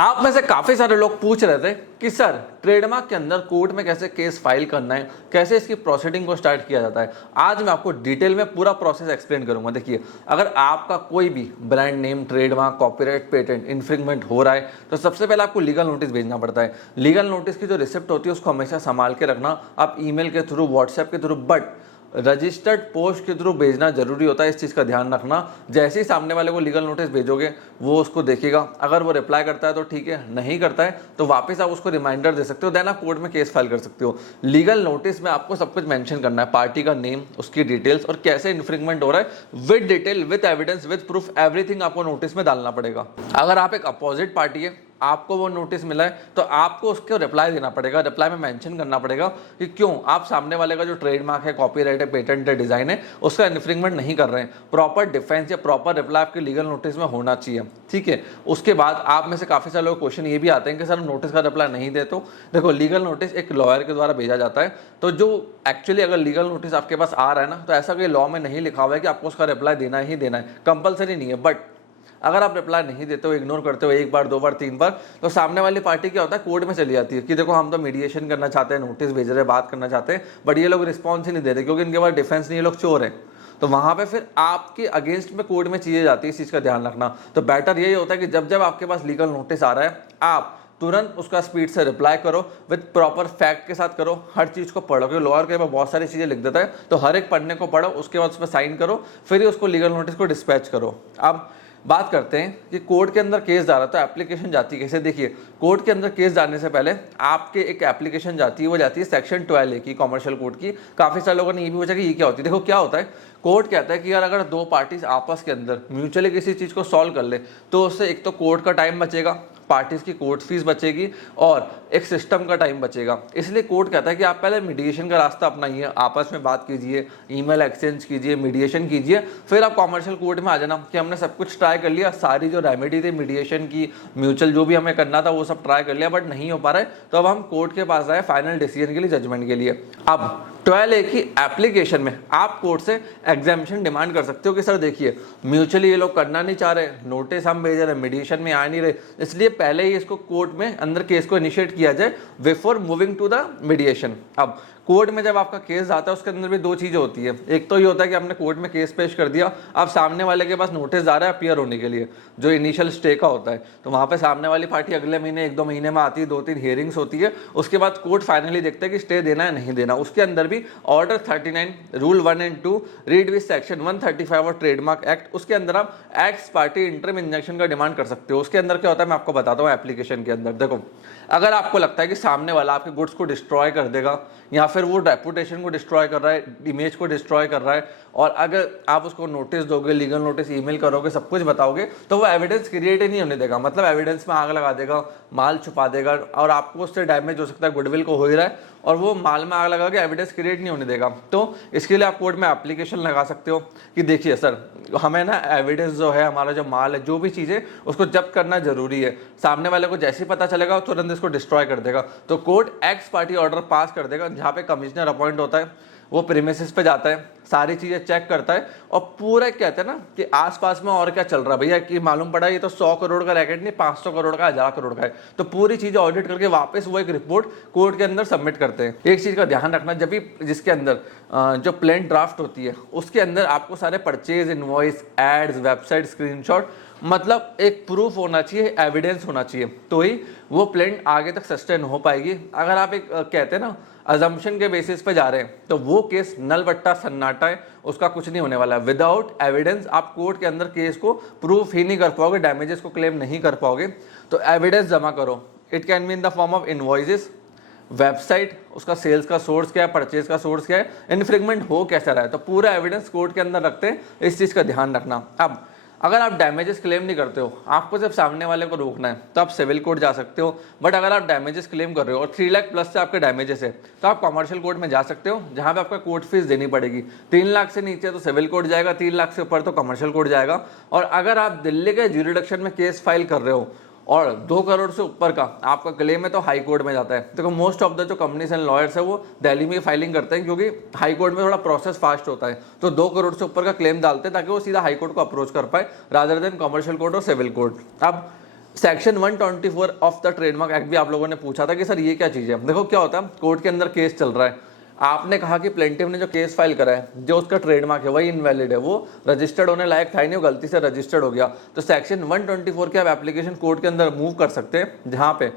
आप में से काफी सारे लोग पूछ रहे थे कि सर ट्रेडमार्क के अंदर कोर्ट में कैसे केस फाइल करना है, कैसे इसकी प्रोसीडिंग को स्टार्ट किया जाता है। आज मैं आपको डिटेल में पूरा प्रोसेस एक्सप्लेन करूंगा। देखिए, अगर आपका कोई भी brand name, trademark, copyright, patent infringement हो रहा है तो सबसे पहले आपको लीगल नोटिस भेजना पड़ता है। लीगल नोटिस की जो रिसिप्ट होती है उसको हमेशा संभाल के रखना, आप ईमेल के थ्रू, व्हाट्सएप के थ्रू, बट रजिस्टर्ड पोस्ट के थ्रू भेजना जरूरी होता है। इस चीज़ का ध्यान रखना। जैसे ही सामने वाले को लीगल नोटिस भेजोगे वो उसको देखेगा, अगर वो रिप्लाई करता है तो ठीक है, नहीं करता है तो वापस आप उसको रिमाइंडर दे सकते हो, देन आप कोर्ट में केस फाइल कर सकते हो। लीगल नोटिस में आपको सब कुछ मेंशन करना है, पार्टी का नेम, उसकी डिटेल्स और कैसे इन्फ्रिंगमेंट हो रहा है, with detail, with evidence, with proof, everything आपको नोटिस में डालना पड़ेगा। अगर आप एक अपोजिट पार्टी है, आपको वो नोटिस मिला है तो आपको उसको रिप्लाई देना पड़ेगा। रिप्लाई में मेंशन करना पड़ेगा कि क्यों आप सामने वाले का जो ट्रेडमार्क है, कॉपीराइट है, पेटेंट है, डिजाइन है, उसका इन्फ्रिंगमेंट नहीं कर रहे हैं। प्रॉपर डिफेंस या प्रॉपर रिप्लाई आपके लीगल नोटिस में होना चाहिए, ठीक है। उसके बाद आप में से काफी सारे लोग क्वेश्चन ये भी आते हैं कि सर नोटिस का रिप्लाई नहीं दे तो। देखो, लीगल नोटिस एक लॉयर के द्वारा भेजा जाता है, तो जो एक्चुअली अगर लीगल नोटिस आपके पास आ रहा है ना, तो ऐसा कोई लॉ में नहीं लिखा हुआ है कि आपको उसका रिप्लाई देना ही देना है, कंपलसरी नहीं है। बट अगर आप रिप्लाई नहीं देते हो, इग्नोर करते हो एक बार, दो बार, तीन बार, तो सामने वाली पार्टी क्या होता है, कोर्ट में चली जाती है कि देखो हम तो मीडिएशन करना चाहते हैं, नोटिस भेज रहे, बात करना चाहते हैं, बट ये लोग रिस्पॉन्स ही नहीं दे रहे क्योंकि इनके पास डिफेंस नहीं, ये लोग चोर हैं। तो वहां पे फिर आपके अगेंस्ट में कोर्ट में चीजें जाती है। इस चीज का ध्यान रखना। तो बेटर यही होता है कि जब जब आपके पास लीगल नोटिस आ रहा है, आप तुरंत उसका स्पीड से रिप्लाई करो, विद प्रॉपर फैक्ट के साथ करो, हर चीज को पढ़ो, क्योंकि लॉयर के बाद बहुत सारी चीजें लिख देता है, तो हर एक पढ़ने को पढ़ो, उसके बाद उस पर साइन करो, फिर ही उसको लीगल नोटिस को डिस्पैच करो। अब बात करते हैं कि कोर्ट के अंदर केस जा रहा है तो एप्लीकेशन जाती है कैसे। देखिए, कोर्ट के अंदर केस जाने से पहले आपके एक एप्लीकेशन जाती है, वो जाती है सेक्शन 12A की, कॉमर्शियल कोर्ट की। काफी सारे लोगों ने ये भी पूछा कि ये क्या होती है। देखो क्या होता है, कोर्ट कहता है कि यार अगर दो पार्टीज आपस के अंदर म्यूचुअली किसी चीज को सॉल्व कर ले तो उससे एक तो कोर्ट का टाइम बचेगा, पार्टीज की कोर्ट फीस बचेगी और एक सिस्टम का टाइम बचेगा। इसलिए कोर्ट कहता है कि आप पहले मीडिएशन का रास्ता अपनाइए, आपस में बात कीजिए, ईमेल एक्सचेंज कीजिए, मीडिएशन कीजिए, फिर आप कॉमर्शियल कोर्ट में आ जाना कि हमने सब कुछ ट्राई कर लिया, सारी जो रेमेडी थी मीडिएशन की, म्यूचुअल जो भी हमें करना था वो सब ट्राई कर लिया, बट नहीं हो पा रहा है, तो अब हम कोर्ट के पास आए फाइनल डिसीजन के लिए, जजमेंट के लिए। अब 12A की एप्लीकेशन में आप कोर्ट से एग्जामिशन डिमांड कर सकते हो कि सर देखिए म्यूचुअली ये लोग करना नहीं चाह रहे, नोटिस हम भेज रहे, मीडिएशन में आ नहीं रहे, इसलिए पहले ही इसको कोर्ट में अंदर केस को इनिशिएट किया जाए before moving to the mediation. अब कोर्ट में जब आपका केस आता है उसके अंदर भी दो चीजें होती है। एक तो ये होता है कि आपने कोर्ट में केस पेश कर दिया, अब सामने वाले के पास नोटिस आ रहा है अपीयर होने के लिए, जो इनिशियल स्टे का होता है, तो वहां पे सामने वाली पार्टी अगले महीने, एक दो महीने में आती है, 2-3 हियरिंग्स होती है, उसके बाद कोर्ट फाइनली देखता है कि स्टे देना है नहीं देना। उसके अंदर भी order 39, rule 1 and 2, read with section 135 और ट्रेडमार्क एक्ट, उसके अंदर आप एक्स पार्टी इंटरम इंजेक्शन का डिमांड कर सकते हो। उसके अंदर क्या होता है मैं आपको बताता हूँ। एप्लीकेशन के अंदर देखो, अगर आपको लगता है कि सामने वाला आपके गुड्स को डिस्ट्रॉय कर देगा या फिर वो रेपुटेशन को डिस्ट्रॉय कर रहा है, इमेज को डिस्ट्रॉय कर रहा है, और अगर आप उसको नोटिस दोगे, लीगल नोटिस, ईमेल करोगे, सब कुछ बताओगे, तो वो एविडेंस क्रिएट ही नहीं होने देगा। मतलब एविडेंस में आग लगा देगा, माल छुपा देगा, और आपको उससे डैमेज हो सकता है, गुडविल को हो ही रहा है, और वो माल में आग लगा के एविडेंस क्रिएट नहीं होने देगा। तो इसके लिए आप कोर्ट में एप्लीकेशन लगा सकते हो कि देखिए सर हमें ना एविडेंस जो है, हमारा जो माल है, जो भी चीज़ें, उसको जब्त करना जरूरी है। सामने वाले को जैसे ही पता चलेगा तुरंत इसको डिस्ट्रॉय कर देगा। तो court x party order pass कर देगा, जहाँ पे कमिश्नर अपॉइंट होता है, वो प्रीमिसेस पे जाता है, सारी चीजें चेक करता है, और पूरा कहते हैं ना कि आसपास में और क्या चल रहा है भैया, कि मालूम पड़ा ये तो 100 करोड़ का रैकेट नहीं, 500 करोड़ का, 1000 करोड़ का है, तो पूरी चीजें ऑडिट करके वापस वो एक रिपोर्ट कोर्ट के अंदर सबमिट करते हैं। एक चीज का ध्यान रखना, जब भी जिसके अंदर जो प्लेन ड्राफ्ट होती है उसके अंदर आपको सारे purchase, invoice, ads, website, screenshot, मतलब एक प्रूफ होना चाहिए, एविडेंस होना चाहिए, तो ही वो प्लेन आगे तक सस्टेन हो पाएगी। अगर आप एक कहते हैं ना अजम्पशन के बेसिस पे जा रहे हैं, तो वो केस नल बट्टा सन्नाटा है, उसका कुछ नहीं होने वाला है। विदाउट एविडेंस आप कोर्ट के अंदर केस को प्रूफ ही नहीं कर पाओगे, डैमेजेस को क्लेम नहीं कर पाओगे। तो एविडेंस जमा करो। It can be in the form of invoices, website, उसका सेल्स का सोर्स क्या है, परचेज का सोर्स क्या है, इन्फ्रिंगमेंट हो कैसा रहा है, तो पूरा एविडेंस कोर्ट के अंदर रखते हैं। इस चीज का ध्यान रखना। अब अगर आप डैमेजेस क्लेम नहीं करते हो, आपको जब सामने वाले को रोकना है, तो आप सिविल कोर्ट जा सकते हो। बट अगर आप डैमेजेस क्लेम कर रहे हो और 3 लाख प्लस से आपके डैमेजेस है, तो आप कमर्शियल कोर्ट में जा सकते हो, जहां पे आपका कोर्ट फीस देनी पड़ेगी। 3 लाख से नीचे तो सिविल कोर्ट जाएगा, 3 लाख से ऊपर तो कमर्शियल कोर्ट जाएगा। और अगर आप दिल्ली के ज्यूरिडिक्शन में केस फाइल कर रहे हो और 2 करोड़ से ऊपर का आपका क्लेम है, तो हाई कोर्ट में जाता है। देखो मोस्ट ऑफ द जो कंपनीज एंड लॉयर्स है वो दिल्ली में फाइलिंग करते हैं, क्योंकि हाई कोर्ट में थोड़ा प्रोसेस फास्ट होता है, तो 2 करोड़ से ऊपर का क्लेम डालते हैं ताकि वो सीधा हाई कोर्ट को अप्रोच कर पाए, रादर देन कमर्शियल कोर्ट और सिविल कोर्ट। अब section 124 of the trademark act भी आप लोगों ने पूछा था कि सर ये क्या चीज़ है। देखो क्या होता है, कोर्ट के अंदर केस चल रहा है, आपने कहा कि प्लेंटिफ ने जो केस फाइल करा है, जो उसका ट्रेडमार्क है वही इनवैलिड है, वो रजिस्टर्ड होने लायक था ही नहीं, वो गलती से रजिस्टर्ड हो गया। तो सेक्शन 124 के आप एप्लीकेशन कोर्ट के अंदर मूव कर सकते हैं, जहाँ पे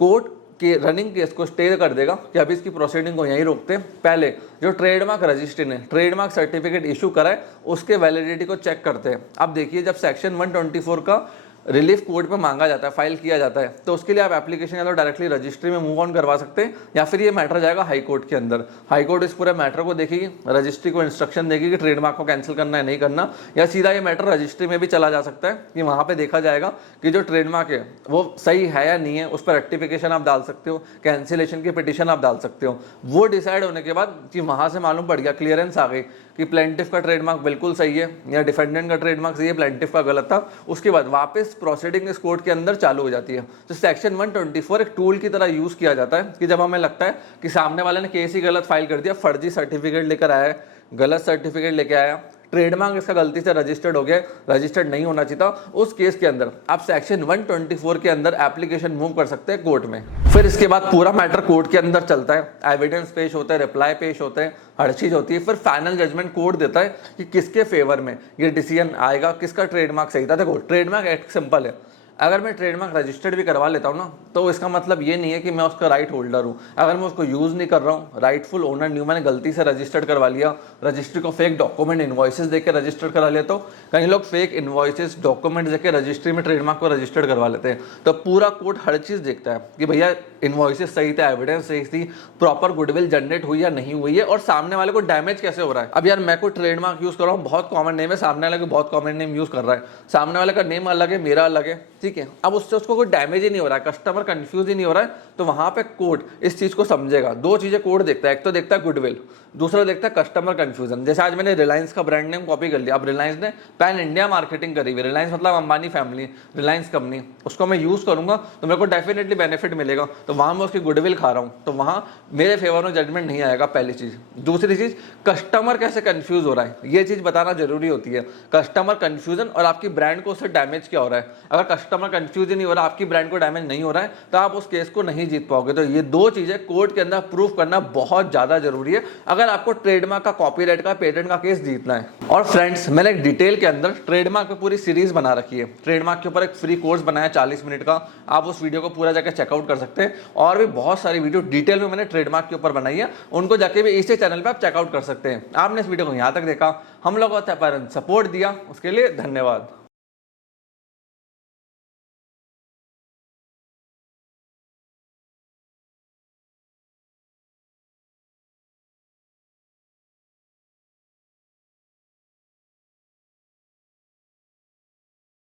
कोर्ट कि रनिंग केस को स्टे कर देगा कि अभी इसकी प्रोसीडिंग को यहीं रोकते हैं। पहले जो ट्रेडमार्क रजिस्ट्री ने ट्रेडमार्क सर्टिफिकेट इशू करा है उसके वैलिडिटी को चेक करते हैं। अब देखिए, जब सेक्शन 124 का रिलीफ कोर्ट पे मांगा जाता है, फाइल किया जाता है, तो उसके लिए आप एप्लीकेशन या तो डायरेक्टली रजिस्ट्री में मूव ऑन करवा सकते हैं, या फिर ये मैटर जाएगा हाई कोर्ट के अंदर। हाई कोर्ट इस पूरे मैटर को देखेगी, रजिस्ट्री को इंस्ट्रक्शन देगी कि ट्रेडमार्क को कैंसिल करना है नहीं करना, या सीधा ये मैटर रजिस्ट्री में भी चला जा सकता है कि वहाँ पे देखा जाएगा कि जो ट्रेडमार्क है वो सही है या नहीं है, उस पर रेक्टिफिकेशन आप डाल सकते हो, कैंसिलेशन की पिटीशन आप डाल सकते हो। वो डिसाइड होने के बाद कि वहाँ से मालूम पड़ गया, क्लियरेंस आ गई कि प्लेंटिफ का ट्रेडमार्क बिल्कुल सही है या डिफेंडेंट का ट्रेडमार्क सही है, प्लेंटिफ का गलत था, उसके बाद वापस प्रोसीडिंग इस कोर्ट के अंदर चालू हो जाती है। तो सेक्शन 124 एक टूल की तरह यूज किया जाता है कि जब हमें लगता है कि सामने वाले ने केस ही गलत फाइल कर दिया, फर्जी सर्टिफिकेट लेकर आया है, गलत सर्टिफिकेट लेके आया, ट्रेडमार्क इसका गलती से रजिस्टर्ड हो गया, रजिस्टर्ड नहीं होना चाहिए था, उस केस के अंदर आप सेक्शन 124 के अंदर एप्लीकेशन मूव कर सकते हैं कोर्ट में। फिर इसके बाद पूरा मैटर कोर्ट के अंदर चलता है, एविडेंस पेश होता है, रिप्लाई पेश होते हैं, हर चीज होती है। फिर फाइनल जजमेंट कोर्ट देता है कि किसके फेवर में ये डिसीजन आएगा, किसका ट्रेडमार्क सही था। देखो, ट्रेडमार्क एक्ट सिंपल है, अगर मैं ट्रेडमार्क रजिस्टर्ड भी करवा लेता हूँ ना, तो इसका मतलब ये नहीं है कि मैं उसका राइट होल्डर हूँ। अगर मैं उसको यूज़ नहीं कर रहा हूँ, राइटफुल ओनर नहीं हूँ, मैंने गलती से रजिस्टर्ड करवा लिया, रजिस्ट्री को फेक डॉक्यूमेंट इन्वॉइसेस देकर रजिस्टर्ड करा लेता हूँ। कई लोग फेक इन्वॉइसेस डॉक्यूमेंट देकर रजिस्ट्री में ट्रेडमार्क को रजिस्टर्ड करवा लेते हैं। तो पूरा कोर्ट हर चीज़ देखता है कि भैया इन्वॉइसेस सही थे, एविडेंस सही थी, प्रॉपर गुडविल जनरेट हुई या नहीं हुई है, और सामने वाले को डैमेज कैसे हो रहा है। अब यार मैं कोई ट्रेडमार्क यूज़ कर रहा हूँ, बहुत कॉमन नेम है, सामने वाले को बहुत कॉमन नेम यूज़ कर रहा है, सामने वाले का नेम अलग है, मेरा अलग है, ठीक है। अब उससे उसको कोई डैमेज ही नहीं हो रहा है, कस्टमर कंफ्यूज ही नहीं हो रहा है, तो वहां पे कोर्ट इस चीज को समझेगा। दो चीजें कोर्ट देखता है, एक तो देखता है गुडविल, दूसरा देखता है कस्टमर कंफ्यूजन। जैसे आज मैंने रिलायंस का ब्रांड नेम कॉपी कर लिया, अब रिलायंस ने पैन इंडिया मार्केटिंग करी हुई, रिलायंस मतलब अंबानी फैमिली, रिलायंस कंपनी, उसको मैं यूज करूंगा तो मेरे को डेफिनेटली बेनिफिट मिलेगा, तो वहां मैं उसकी गुडविल खा रहा हूं, तो वहां मेरे फेवर में जजमेंट नहीं आएगा, पहली चीज। दूसरी चीज, कस्टमर कैसे कंफ्यूज हो रहा है, ये चीज बताना जरूरी होती है। कस्टमर कंफ्यूजन और आपकी ब्रांड को उससे डैमेज क्या हो रहा है। अगर कस्टमर कंफ्यूज ही नहीं हो रहा, आपकी ब्रांड को डैमेज नहीं हो रहा है, तो आप उस केस को नहीं जीत पाओगे। तो ये दो चीजें कोर्ट के अंदर प्रूफ करना बहुत ज्यादा जरूरी है अगर आपको ट्रेडमार्क का, कॉपीराइट का, पेटेंट का केस जीतना है। और फ्रेंड्स, मैंने एक डिटेल के अंदर ट्रेडमार्क पे पूरी सीरीज बना रखी है, ट्रेडमार्क के ऊपर एक फ्री कोर्स बनाया 40 मिनट का, आप उस वीडियो को पूरा जाकर चेकआउट कर सकते हैं। और भी बहुत सारी वीडियो डिटेल में मैंने ट्रेडमार्क के ऊपर बनाई है, उनको जाके भी इसी चैनल पे आप चेकआउट कर सकते हैं। आपने इस वीडियो को यहाँ तक देखा, हम लोगों को सपोर्ट दिया, उसके लिए धन्यवाद।